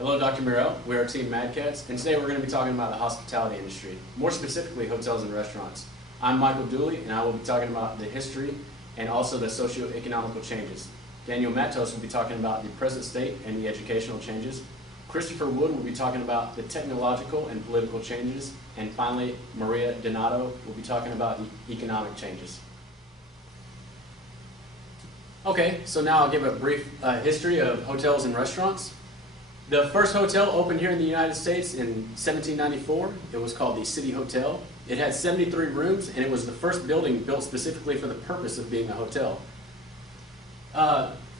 Hello, Dr. Miro. We are Team Mad Cats, and today we're going to be talking about the hospitality industry, more specifically hotels and restaurants. I'm Michael Dooley, and I will be talking about the history and also the socio-economical changes. Daniel Matos will be talking about the present state and the educational changes. Christopher Wood will be talking about the technological and political changes. And finally, Maria Donato will be talking about the economic changes. Okay, so now I'll give a brief history of hotels and restaurants. The first hotel opened here in the United States in 1794. It was called the City Hotel. It had 73 rooms, and it was the first building built specifically for the purpose of being a hotel.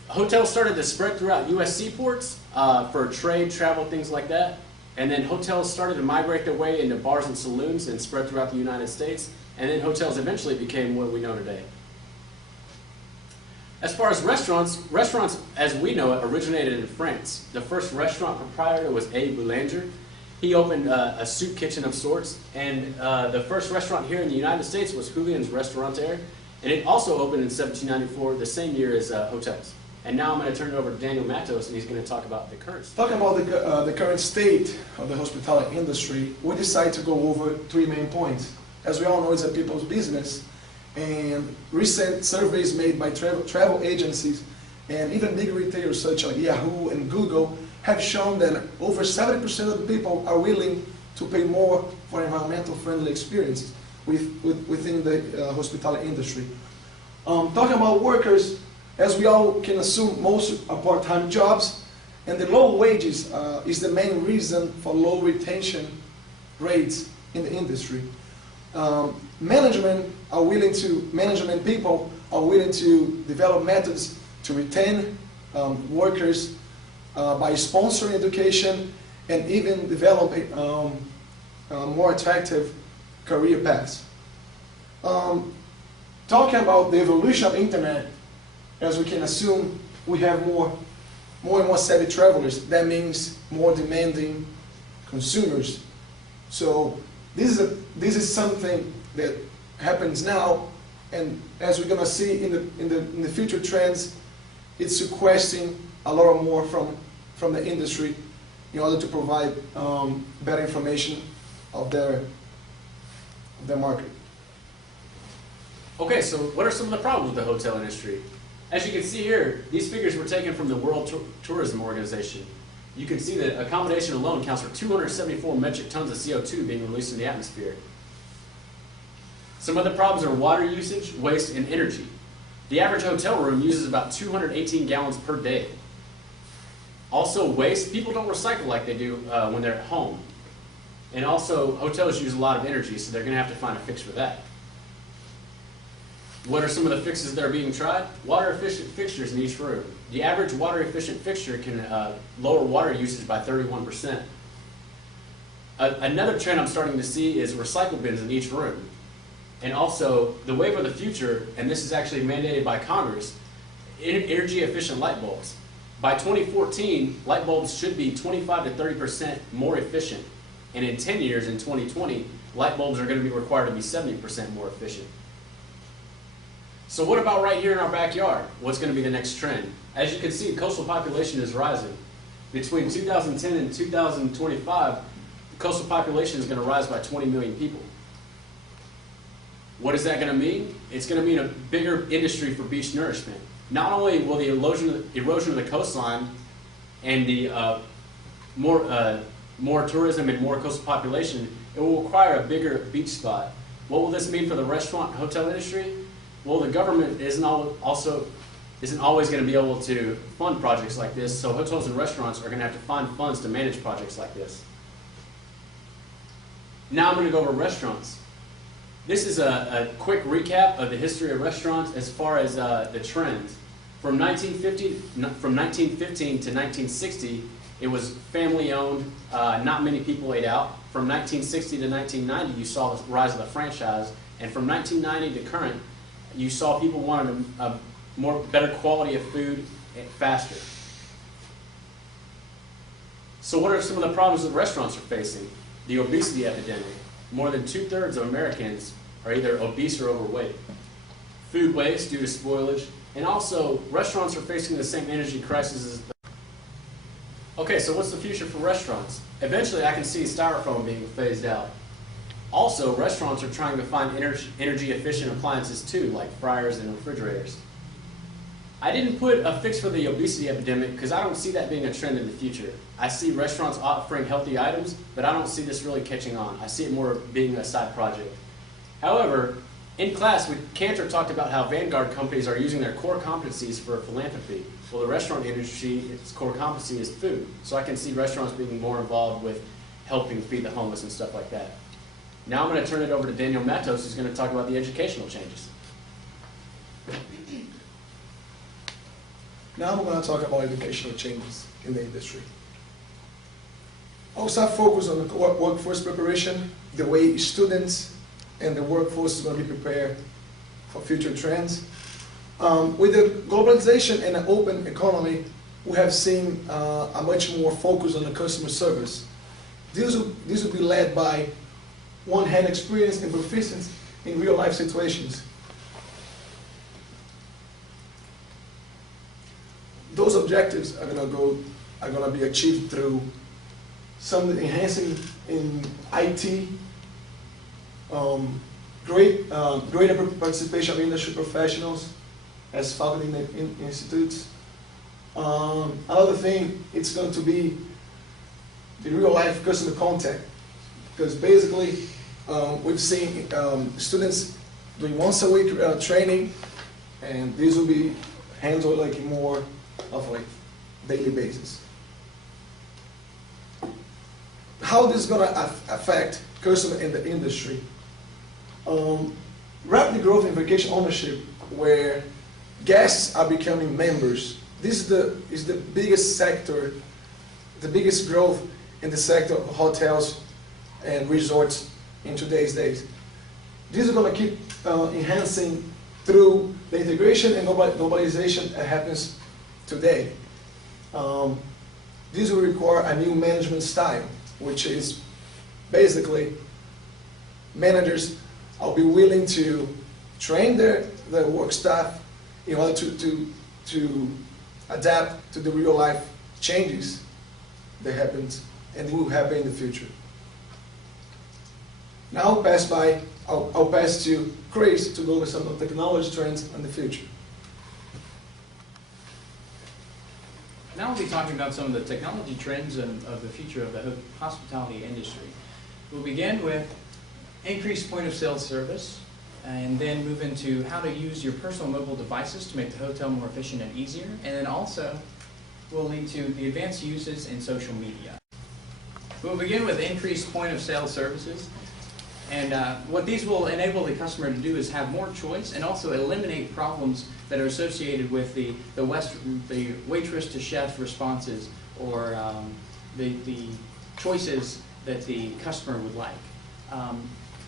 Hotels started to spread throughout U.S. seaports for trade, travel, things like that. And then hotels started to migrate their way into bars and saloons and spread throughout the United States. And then hotels eventually became what we know today. As far as restaurants as we know it originated in France. The first restaurant proprietor was A. Boulanger. He opened a soup kitchen of sorts. And the first restaurant here in the United States was Julien's Restaurateur. And it also opened in 1794, the same year as hotels. And now I'm going to turn it over to Daniel Matos, and he's going to talk about the current state. Talking about the current state of the hospitality industry, we decided to go over three main points. As we all know, it's a people's business, and recent surveys made by travel agencies and even big retailers such as Yahoo and Google have shown that over 70% of the people are willing to pay more for environmental friendly experiences within the hospitality industry. Talking about workers, as we all can assume, most are part-time jobs, and the low wages is the main reason for low retention rates in the industry. Management people are willing to develop methods to retain workers by sponsoring education and even developing more attractive career paths. Talking about the evolution of internet, as we can assume, we have more and more savvy travelers. That means more demanding consumers. So this is something that happens now, and as we're going to see in the future trends, it's requesting a lot more from the industry in order to provide better information of their market. Okay, so what are some of the problems with the hotel industry? As you can see here, these figures were taken from the World Tourism Organization. You can see that accommodation alone counts for 274 metric tons of CO2 being released in the atmosphere. Some other problems are water usage, waste, and energy. The average hotel room uses about 218 gallons per day. Also waste, people don't recycle like they do when they're at home. And also hotels use a lot of energy, so they're going to have to find a fix for that. What are some of the fixes that are being tried? Water-efficient fixtures in each room. The average water-efficient fixture can lower water usage by 31%. Another trend I'm starting to see is recycle bins in each room. And also, the wave of the future, and this is actually mandated by Congress, energy-efficient light bulbs. By 2014, light bulbs should be 25 to 30% more efficient. And in 10 years, in 2020, light bulbs are going to be required to be 70% more efficient. So what about right here in our backyard? What's going to be the next trend? As you can see, coastal population is rising. Between 2010 and 2025, the coastal population is going to rise by 20 million people. What is that going to mean? It's going to mean a bigger industry for beach nourishment. Not only will the erosion of the coastline and the more tourism and more coastal population, it will require a bigger beach spot. What will this mean for the restaurant and hotel industry? Well, the government isn't always going to be able to fund projects like this, so hotels and restaurants are going to have to find funds to manage projects like this. Now I'm going to go over restaurants. This is a quick recap of the history of restaurants as far as the trends. From 1915 to 1960, it was family-owned. Not many people ate out. From 1960 to 1990, you saw the rise of the franchise, and from 1990 to current, you saw people wanting a better quality of food faster. So what are some of the problems that restaurants are facing? The obesity epidemic. More than 2/3 of Americans are either obese or overweight. Food waste due to spoilage, and also restaurants are facing the same energy crisis as Okay, so what's the future for restaurants? Eventually, I can see styrofoam being phased out. Also, restaurants are trying to find energy-efficient appliances too, like fryers and refrigerators. I didn't put a fix for the obesity epidemic because I don't see that being a trend in the future. I see restaurants offering healthy items, but I don't see this really catching on. I see it more being a side project. However, in class, Cantor talked about how Vanguard companies are using their core competencies for philanthropy. Well, the restaurant industry, its core competency is food. So I can see restaurants being more involved with helping feed the homeless and stuff like that. Now I'm going to turn it over to Daniel Matos, who's going to talk about the educational changes. Now I'm going to talk about educational changes in the industry. I'll start focus on the workforce preparation, the way students and the workforce is going to be prepared for future trends. With the globalization and an open economy, we have seen a much more focus on the customer service. This will be led by one-hand experience and proficiency in real-life situations. Those objectives are going to be achieved through some enhancing in IT, greater participation of industry professionals as faculty in institutes. Another thing, it's going to be the real-life customer contact, because basically we've seen students doing once-a-week training, and these will be handled like more of like daily basis. How this is going to affect customer in the industry? Rapid growth in vacation ownership, where guests are becoming members. This is the biggest sector, the biggest growth in the sector of hotels and resorts in today's days. These are going to keep enhancing through the integration and globalization that happens today. This will require a new management style, which is basically managers will be willing to train their work staff in order to adapt to the real life changes that happens and will happen in the future. Now I'll pass to Chris to go over some of the technology trends in the future. Now we'll be talking about some of the technology trends of the future of the hospitality industry. We'll begin with increased point of sale service, and then move into how to use your personal mobile devices to make the hotel more efficient and easier, and then also will lead to the advanced uses in social media. We'll begin with increased point of sale services, and what these will enable the customer to do is have more choice and also eliminate problems that are associated with the waitress to chef responses, or the choices that the customer would like.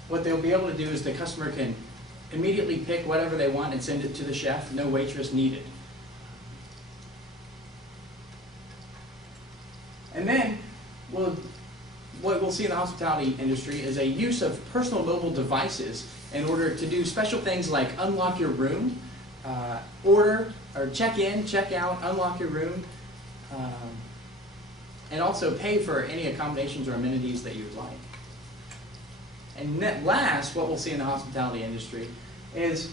What they'll be able to do is the customer can immediately pick whatever they want and send it to the chef, no waitress needed. And then what we'll see in the hospitality industry is a use of personal mobile devices in order to do special things like unlock your room, order or check in, check out, unlock your room, and also pay for any accommodations or amenities that you would like. And last, what we'll see in the hospitality industry is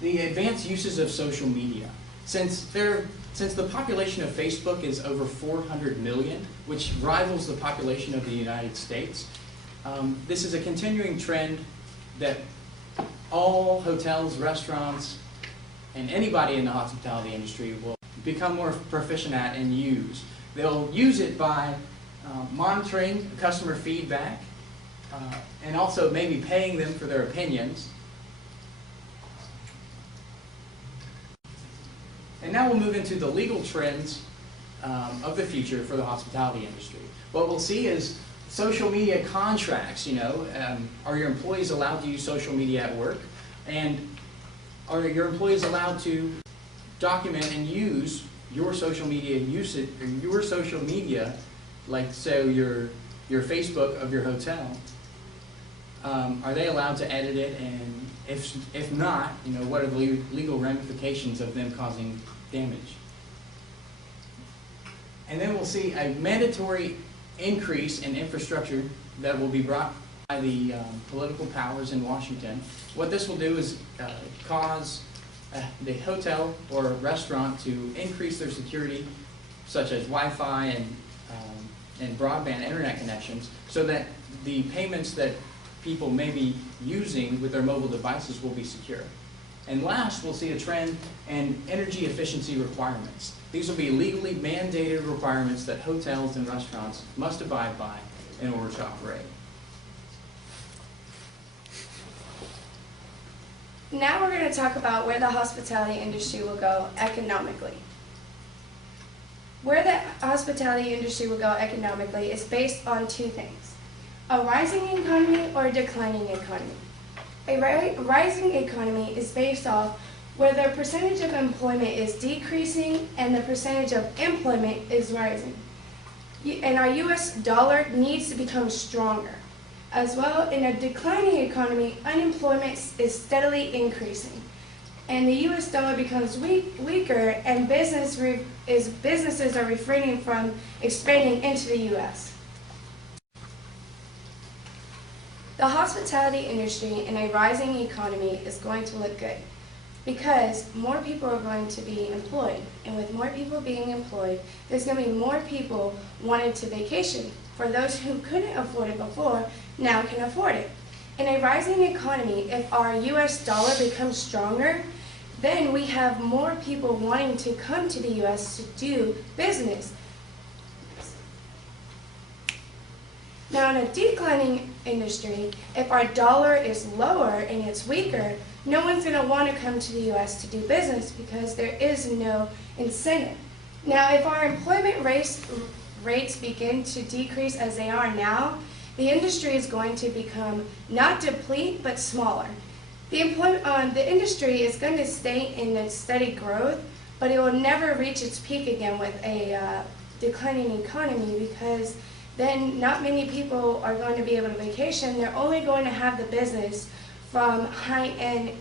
the advanced uses of social media. Since the population of Facebook is over 400 million, which rivals the population of the United States, this is a continuing trend that all hotels, restaurants, and anybody in the hospitality industry will become more proficient at and use. They'll use it by monitoring customer feedback, and also maybe paying them for their opinions. And now we'll move into the legal trends of the future for the hospitality industry. What we'll see is social media contracts. Are your employees allowed to use social media at work? And are your employees allowed to document and use your social media usage, or your social media, like so your Facebook of your hotel? Are they allowed to edit it? And if not, what are the legal ramifications of them causing damage? And then we'll see a mandatory increase in infrastructure that will be brought by the political powers in Washington. What this will do is cause the hotel or restaurant to increase their security, such as Wi-Fi and broadband internet connections, so that the payments that people may be using with their mobile devices will be secure. And last, we'll see a trend in energy efficiency requirements. These will be legally mandated requirements that hotels and restaurants must abide by in order to operate. Now we're going to talk about where the hospitality industry will go economically. Where the hospitality industry will go economically is based on two things: a rising economy or a declining economy. A rising economy is based off where the percentage of employment is decreasing and the percentage of employment is rising. And our US dollar needs to become stronger. As well, in a declining economy, unemployment is steadily increasing. And the US dollar becomes weaker, and businesses are refraining from expanding into the US. The hospitality industry in a rising economy is going to look good because more people are going to be employed. And with more people being employed, there's going to be more people wanting to vacation. For those who couldn't afford it before, now can afford it. In a rising economy, if our US dollar becomes stronger, then we have more people wanting to come to the US to do business. Now, in a declining industry, if our dollar is lower and it's weaker, no one's going to want to come to the US to do business because there is no incentive. Now, if our employment rates begin to decrease as they are now, the industry is going to become not deplete, but smaller. The industry is going to stay in its steady growth, but it will never reach its peak again with a declining economy because then not many people are going to be able to vacation. They're only going to have the business from high-end